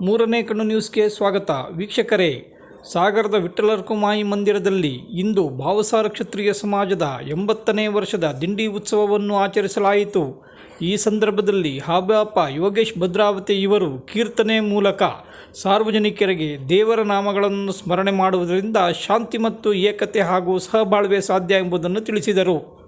ಮೂರನೇ ಕಣ್ಣು ನ್ಯೂಸ್ಗೆ ಸ್ವಾಗತ. ವೀಕ್ಷಕರೇ, ಸಾಗರದ ವಿಠ್ಠಲರ್ಕುಮಾಯಿ ಮಂದಿರದಲ್ಲಿ ಇಂದು ಭಾವಸಾರ ಕ್ಷತ್ರಿಯ ಸಮಾಜದ ಎಂಬತ್ತನೇ ವರ್ಷದ ದಿಂಡಿ ಉತ್ಸವವನ್ನು ಆಚರಿಸಲಾಯಿತು. ಈ ಸಂದರ್ಭದಲ್ಲಿ ಹಾಬಾಪ ಯೋಗೇಶ್ ಭದ್ರಾವತಿ ಇವರು ಕೀರ್ತನೆ ಮೂಲಕ ಸಾರ್ವಜನಿಕರಿಗೆ ದೇವರ ನಾಮಗಳನ್ನು ಸ್ಮರಣೆ ಮಾಡುವುದರಿಂದ ಶಾಂತಿ ಮತ್ತು ಏಕತೆ ಹಾಗೂ ಸಹಬಾಳ್ವೆ ಸಾಧ್ಯ ಎಂಬುದನ್ನು ತಿಳಿಸಿದರು.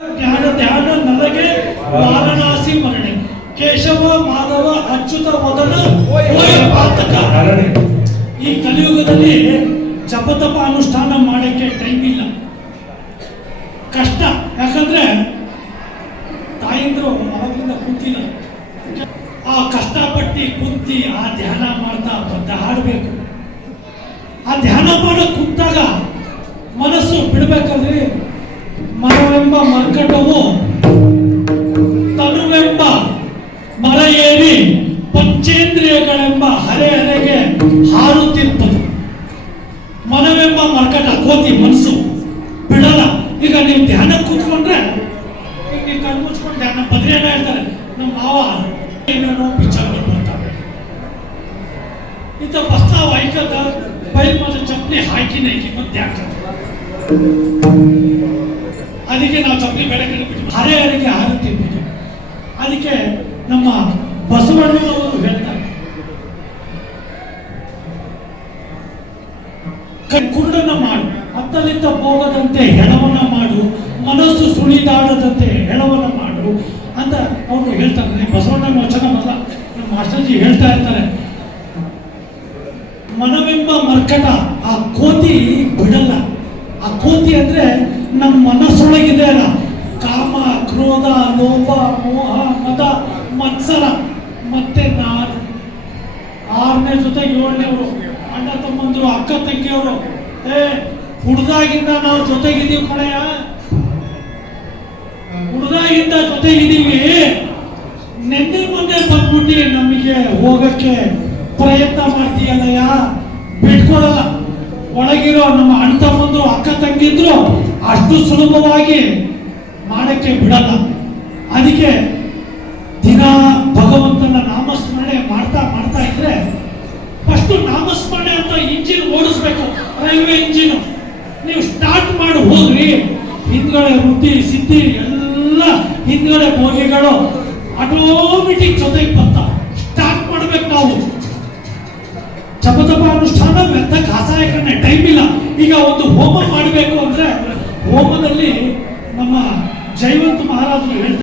ಧ್ಯಾನ ಧ್ಯಾನ ನನಗೆ ವಾರಣಾಸಿ ಮರಣೆ ಕೇಶವ ಮಾಧವ ಅಚ್ಯುತ ಮೊದಲ ಈ ಕಲಿಯುಗದಲ್ಲಿ ಜಪತಪ ಅನುಷ್ಠಾನ ಮಾಡಕ್ಕೆ ಟೈಮ್ ಇಲ್ಲ. ಕಷ್ಟ. ಯಾಕಂದ್ರೆ ತಾಯಿಂದ್ರು ಅವಾಗಿಂದ ಕುಂತಿಲ್ಲ. ಆ ಕಷ್ಟಪಟ್ಟು ಕುಂತಿ ಆ ಧ್ಯಾನ ಮಾಡ್ತಾ ಬಂದ ಹಾಡಬೇಕು. ಆ ಧ್ಯಾನ ಮಾಡೋ ಕುಂತಾಗ ಮನಸ್ಸು ಬಿಡಬೇಕಾದ್ರೆ ಮರವೆಂಬ ಮರ್ಕಟವು ಮನವೆಂಬ ಮರ್ಕಟ ಕೋತಿ ಮನಸ್ಸು ಬಿಡಲ್ಲ. ಈಗ ನೀವು ಧ್ಯಾನ ಕೂತ್ಕೊಂಡ್ರೆ ಈಗ ನೀವು ಕಣ್ಣು ಮುಚ್ಕೊಂಡು ಧ್ಯಾನ ಬದ್ರೇನ ಹೇಳ್ತಾರೆ. ನಮ್ಮ ಮಾವ ಏನೇನೋ ಪಿಕ್ಚರ್ ಬರ್ತಾರೆ ಇಂಥ ಪ್ರಸ್ತಾವ ವೈಕದ ಬೈಲ್ ಮತ್ತು ಚಪ್ಪಲಿ ಹಾಕಿ ನೈಕಿ ಮತ್ತೆ ಧ್ಯಾನ ಅದಕ್ಕೆ ನಾವು ಚಪ್ಪಲಿ ಬೇಡ ಬಿಟ್ಟು ಹರೆ ಹರೆಗೆ ಹಾರುತ್ತಿರ್ಬೋದು ಅದಕ್ಕೆ ನಮ್ಮ ಬಸವಣ್ಣನವರು ಕ- ಕುರುಡನ ಮಾಡು. ಅತ್ತಲಿಂದ ಹೋಗದಂತೆ ಹೆಣವನ್ನ ಮಾಡು. ಮನಸ್ಸು ಸುಳಿದಾಡದಂತೆ ಹೆಣವನ್ನ ಮಾಡು ಅಂತ ಅವರು ಹೇಳ್ತಾರೆ. ಬಸವಣ್ಣ ಬಸವಣ್ಣನ ವಚನ ಮಲ್ಲ ನಮ್ಮ ಮಾಸ್ಟರ್ಜಿ ಹೇಳ್ತಾ ಇರ್ತಾರೆ. ಮನವೆಂಬ ಮರ್ಕಟ ಆ ಕೋತಿ ಬಿಡಲ್ಲ. ಆ ಕೋತಿ ಅಂದ್ರೆ ನಮ್ಮ ಮನಸ್ಸೊಳಗಿದೆ ಅಲ್ಲ ಕಾಮ, ಕ್ರೋಧ ಲೋಭ ತಮ್ಮಂದ್ರು ಅವರು ಹುಡ್ದಾಗಿಂದ ನಾವು ಜೊತೆಗಿದ್ದೀವಿ ಕಡೆಯ ಹುಡ್ದಾಗಿಂದ ಜೊತೆಗಿದ್ದೀವಿ. ನಿನ್ನೆ ಮುಂದೆ ಬಂದ್ಬಿಟ್ಟು ನಮಗೆ ಹೋಗಕ್ಕೆ ಪ್ರಯತ್ನ ಮಾಡ್ತೀಯಲ್ಲಯ್ಯ ಬಿಟ್ಕೊಡಲ್ಲ. ಒಳಗಿರೋ ನಮ್ಮ ಅಣ್ಣ ತಮ್ಮಂದ್ರು, ಅಕ್ಕ ತಂಗಿದ್ರು ಅಷ್ಟು ಸುಲಭವಾಗಿ ಮಾಡಕ್ಕೆ ಬಿಡಲ್ಲ. ಅದಕ್ಕೆ ನಾಮಸ್ಮರಣೆ ಅಂತ ಇಂಜಿನ್ ಓಡಿಸ್ಬೇಕು. ರೈಲ್ವೆ ಇಂಜಿನ್ ನೀವು ಸ್ಟಾರ್ಟ್ ಮಾಡಿ ಹೋದ್ರಿ, ಹಿಂದ್ಗಡೆ ವೃತ್ತಿ, ಸಿದ್ಧಿ, ಎಲ್ಲ ಹಿಂದ್ಗಡೆ ಬೋಗಿಗಳು ಆಟೋಮೆಟಿಕ್ ಜೊತೆಗೆ ಬರ್ತಾವ. ಸ್ಟಾರ್ಟ್ ಮಾಡ್ಬೇಕು ನಾವು. ಚಪತಪ ಅನುಷ್ಠಾನ, ವ್ಯರ್ಥ ಕಾಸಾಯಕರಣೆ ಟೈಮ್ ಇಲ್ಲ. ಈಗ ಒಂದು ಹೋಮ ಮಾಡಬೇಕು ಅಂದ್ರೆ, ಹೋಮದಲ್ಲಿ ನಮ್ಮ ಜೈವಂತ ಮಹಾರಾಜರು ಹೇಳ್ತಾರೆ.